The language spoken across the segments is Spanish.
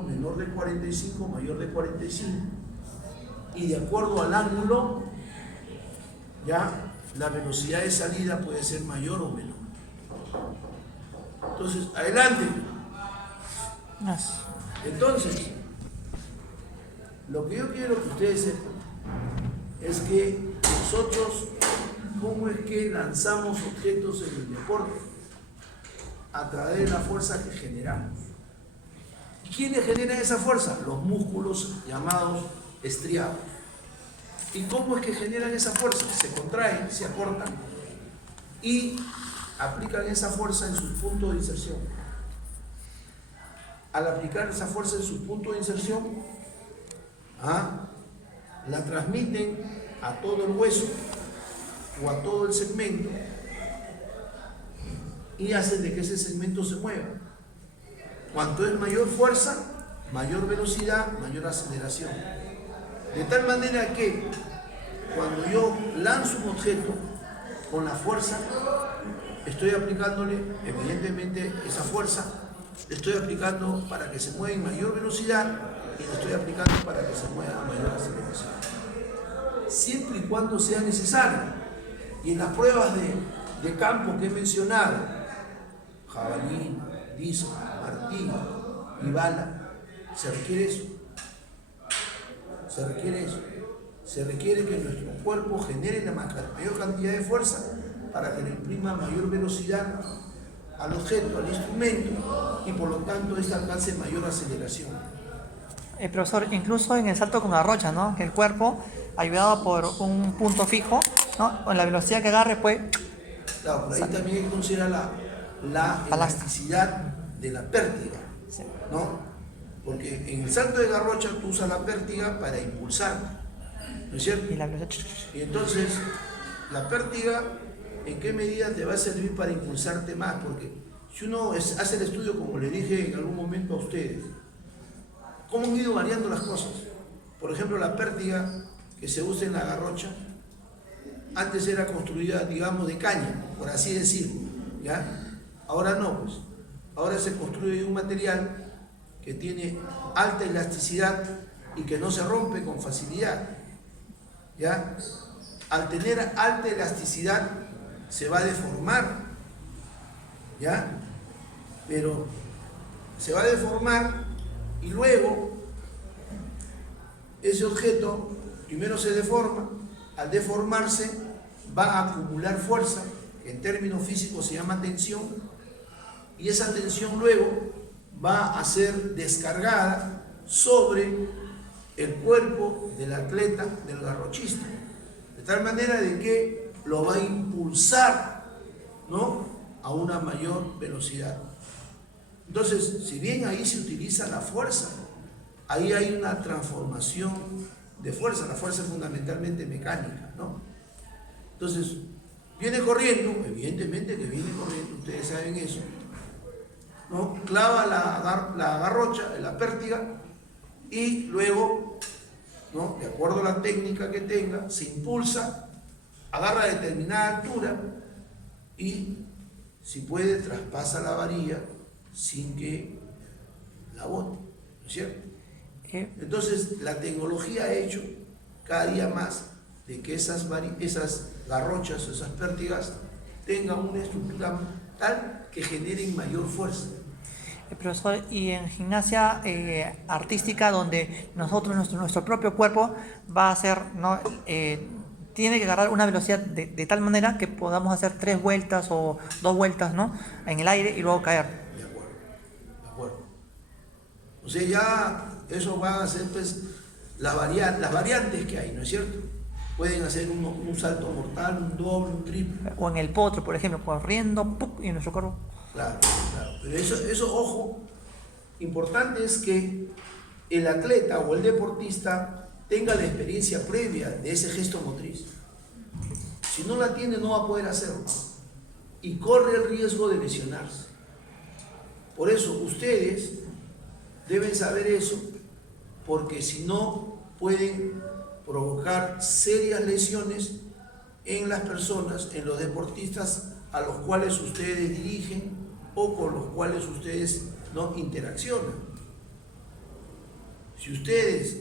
menor de 45, mayor de 45, y de acuerdo al ángulo, ya la velocidad de salida puede ser mayor o menor. Entonces, adelante. Entonces, lo que yo quiero que ustedes sepan es que nosotros, ¿cómo es que lanzamos objetos en el deporte? A través de la fuerza que generamos. ¿Quiénes generan esa fuerza? Los músculos llamados estriados. ¿Y cómo es que generan esa fuerza? Se contraen, se acortan y aplican esa fuerza en su punto de inserción. Al aplicar esa fuerza en su punto de inserción, la transmiten a todo el hueso o a todo el segmento y hacen de que ese segmento se mueva. Cuanto es mayor fuerza, mayor velocidad, mayor aceleración. De tal manera que cuando yo lanzo un objeto con la fuerza, estoy aplicándole, evidentemente, esa fuerza, le estoy aplicando para que se mueva en mayor velocidad y le estoy aplicando para que se mueva en mayor aceleración. Siempre y cuando sea necesario. Y en las pruebas de campo que he mencionado, jabalí, disco, martillo y bala, se requiere eso. Se requiere eso. Se requiere que nuestro cuerpo genere la mayor cantidad de fuerza para que le imprima mayor velocidad al objeto, al instrumento, y por lo tanto este alcance mayor aceleración. Profesor, incluso en el salto con garrocha, ¿no? Que el cuerpo, ayudado por un punto fijo, ¿no? Con la velocidad que agarre, pues... Claro, por ahí también hay que considerar la elasticidad de la pértiga, ¿no? Porque en el salto de garrocha tú usas la pértiga para impulsar, ¿no es cierto? Y entonces, la pértiga, ¿en qué medida te va a servir para impulsarte más? Porque si uno hace el estudio, como le dije en algún momento a ustedes, ¿cómo han ido variando las cosas? Por ejemplo, la pértiga que se usa en la garrocha, antes era construida, digamos, de caña, por así decirlo, ¿ya? Ahora no, pues. Ahora se construye un material que tiene alta elasticidad y que no se rompe con facilidad, ¿ya? Al tener alta elasticidad se va a deformar, ¿ya? Pero se va a deformar y luego ese objeto primero se deforma. Al deformarse va a acumular fuerza, que en términos físicos se llama tensión, y esa tensión luego va a ser descargada sobre el cuerpo del atleta, del garrochista, de tal manera de que lo va a impulsar, ¿no?, a una mayor velocidad. Entonces, si bien ahí se utiliza la fuerza, ahí hay una transformación de fuerza. La fuerza es fundamentalmente mecánica, ¿no? Entonces, viene corriendo, evidentemente que viene corriendo, ustedes saben eso, ¿no? Clava la garrocha, la pértiga, y luego, ¿no?, de acuerdo a la técnica que tenga, se impulsa, agarra a determinada altura y, si puede, traspasa la varilla sin que la bote, ¿no es cierto? Entonces, la tecnología ha hecho cada día más de que esas garrochas, esas pértigas, tengan una estructura tal que generen mayor fuerza. Profesor, y en gimnasia artística, donde nuestro propio cuerpo va a hacer, ¿no? Tiene que agarrar una velocidad de tal manera que podamos hacer 3 vueltas o 2 vueltas, ¿no?, en el aire y luego caer. De acuerdo. O sea, ya eso va a ser, pues, las variantes que hay, ¿no es cierto? Pueden hacer un salto mortal, un doble, un triple. O en el potro, por ejemplo, corriendo, ¡pum!, y nuestro cuerpo... Claro. Pero eso, ojo, importante es que el atleta o el deportista tenga la experiencia previa de ese gesto motriz. Si no la tiene, no va a poder hacerlo. Y corre el riesgo de lesionarse. Por eso, ustedes deben saber eso, porque si no, pueden provocar serias lesiones en las personas, en los deportistas a los cuales ustedes dirigen o con los cuales ustedes no interaccionan. Si ustedes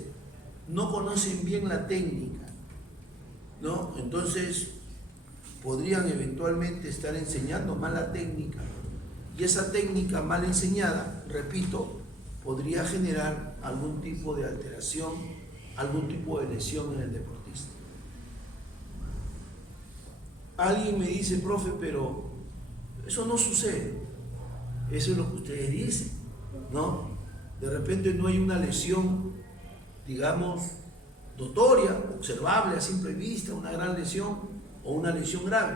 no conocen bien la técnica, ¿no? Entonces podrían eventualmente estar enseñando mal la técnica, y esa técnica mal enseñada, repito, podría generar algún tipo de alteración, algún tipo de lesión en el deportista. Alguien me dice, profe, pero eso no sucede. Eso es lo que ustedes dicen, ¿no? De repente no hay una lesión, digamos, notoria, observable a simple vista, una gran lesión o una lesión grave.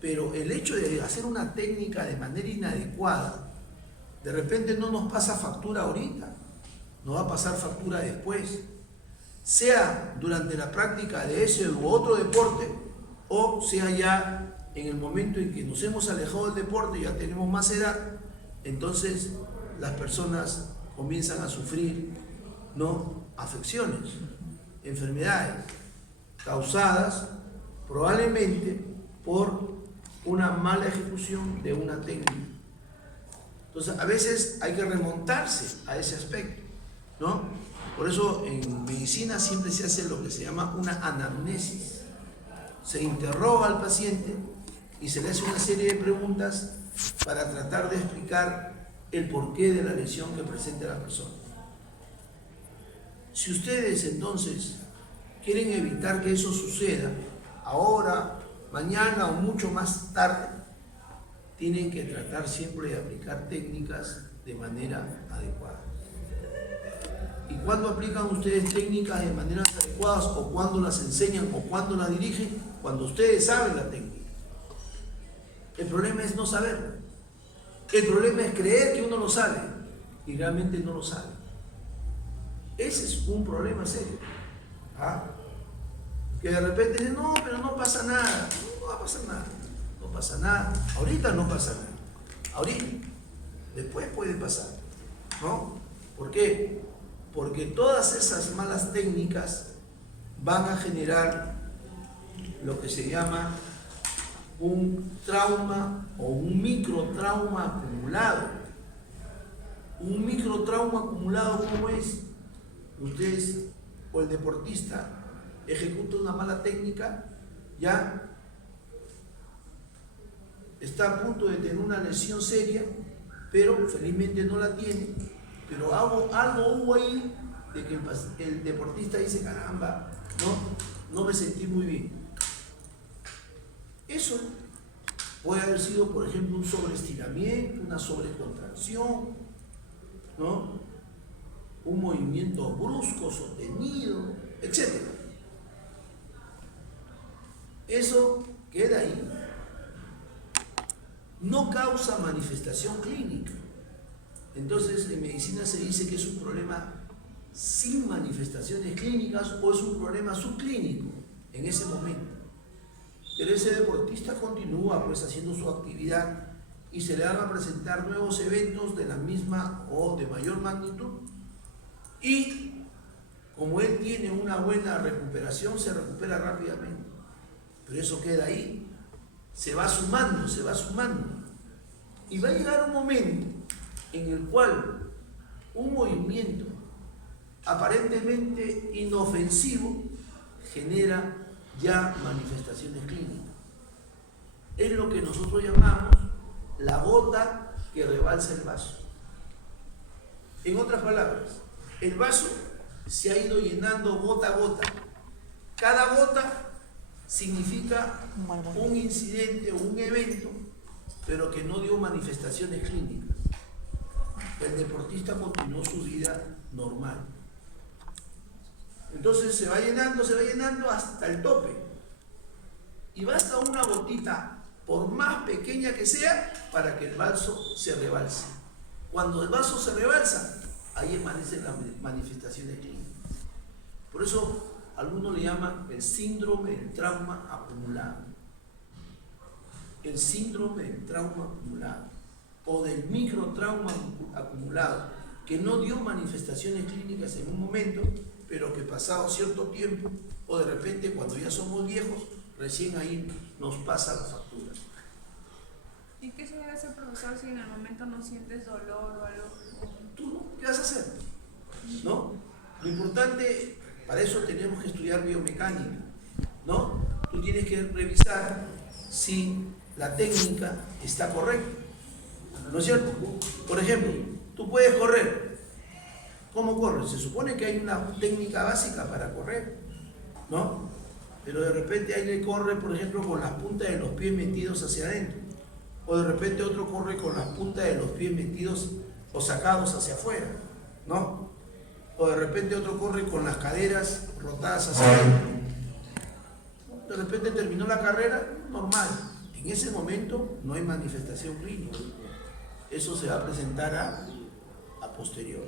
Pero el hecho de hacer una técnica de manera inadecuada, de repente no nos pasa factura ahorita, nos va a pasar factura después. Sea durante la práctica de ese u otro deporte, o sea ya en el momento en que nos hemos alejado del deporte, ya tenemos más edad, entonces las personas comienzan a sufrir, ¿no?, afecciones, enfermedades causadas probablemente por una mala ejecución de una técnica. Entonces a veces hay que remontarse a ese aspecto, ¿no? Por eso en medicina siempre se hace lo que se llama una anamnesis. Se interroga al paciente y se le hace una serie de preguntas para tratar de explicar el porqué de la lesión que presenta la persona. Si ustedes entonces quieren evitar que eso suceda ahora, mañana o mucho más tarde, tienen que tratar siempre de aplicar técnicas de manera adecuada. ¿Y cuándo aplican ustedes técnicas de maneras adecuadas, o cuándo las enseñan, o cuándo las dirigen? Cuando ustedes saben la técnica. El problema es no saberla. El problema es creer que uno lo sabe y realmente no lo sabe. Ese es un problema serio. ¿Ah? Que de repente dicen, no, pero no pasa nada. No va a pasar nada. No pasa nada. Ahorita no pasa nada. Ahorita. Después puede pasar. ¿No? ¿Por qué? Porque todas esas malas técnicas van a generar lo que se llama un trauma o un microtrauma acumulado. Un microtrauma acumulado, ¿cómo es? Ustedes o el deportista ejecuta una mala técnica, ya está a punto de tener una lesión seria, pero felizmente no la tiene, pero algo hubo ahí de que el deportista dice, caramba, no me sentí muy bien. Eso puede haber sido, por ejemplo, un sobreestiramiento, una sobrecontracción, ¿no?, un movimiento brusco, sostenido, etc. Eso queda ahí. No causa manifestación clínica. Entonces, en medicina se dice que es un problema sin manifestaciones clínicas o es un problema subclínico en ese momento. Pero ese deportista continúa pues haciendo su actividad y se le van a presentar nuevos eventos de la misma o de mayor magnitud, y como él tiene una buena recuperación, se recupera rápidamente. Pero eso queda ahí, se va sumando, y va a llegar un momento en el cual un movimiento aparentemente inofensivo genera ya manifestaciones clínicas. Es lo que nosotros llamamos la gota que rebalsa el vaso. En otras palabras, el vaso se ha ido llenando gota a gota. Cada gota significa un incidente o un evento, pero que no dio manifestaciones clínicas. El deportista continuó su vida normal. Entonces se va llenando hasta el tope. Y basta una gotita, por más pequeña que sea, para que el vaso se rebalse. Cuando el vaso se rebalsa, ahí aparecen las manifestaciones clínicas. Por eso algunos le llaman el síndrome del trauma acumulado. El síndrome del trauma acumulado o del microtrauma acumulado, que no dio manifestaciones clínicas en un momento, pero que pasado cierto tiempo o de repente cuando ya somos viejos, recién ahí nos pasa la factura. ¿Y qué se debe hacer, profesor, si en el momento no sientes dolor o algo? ¿Tú qué vas a hacer? ¿No? Lo importante, para eso tenemos que estudiar biomecánica, ¿no? Tú tienes que revisar si la técnica está correcta, ¿no es cierto? Por ejemplo, tú puedes correr. ¿Cómo corres? Se supone que hay una técnica básica para correr, ¿no? Pero de repente alguien corre, por ejemplo, con las puntas de los pies metidos hacia adentro. O de repente otro corre con las puntas de los pies metidos o sacados hacia afuera, ¿no? O de repente otro corre con las caderas rotadas hacia adentro. De repente terminó la carrera, normal. En ese momento no hay manifestación clínica. Eso se va a presentar a posterior.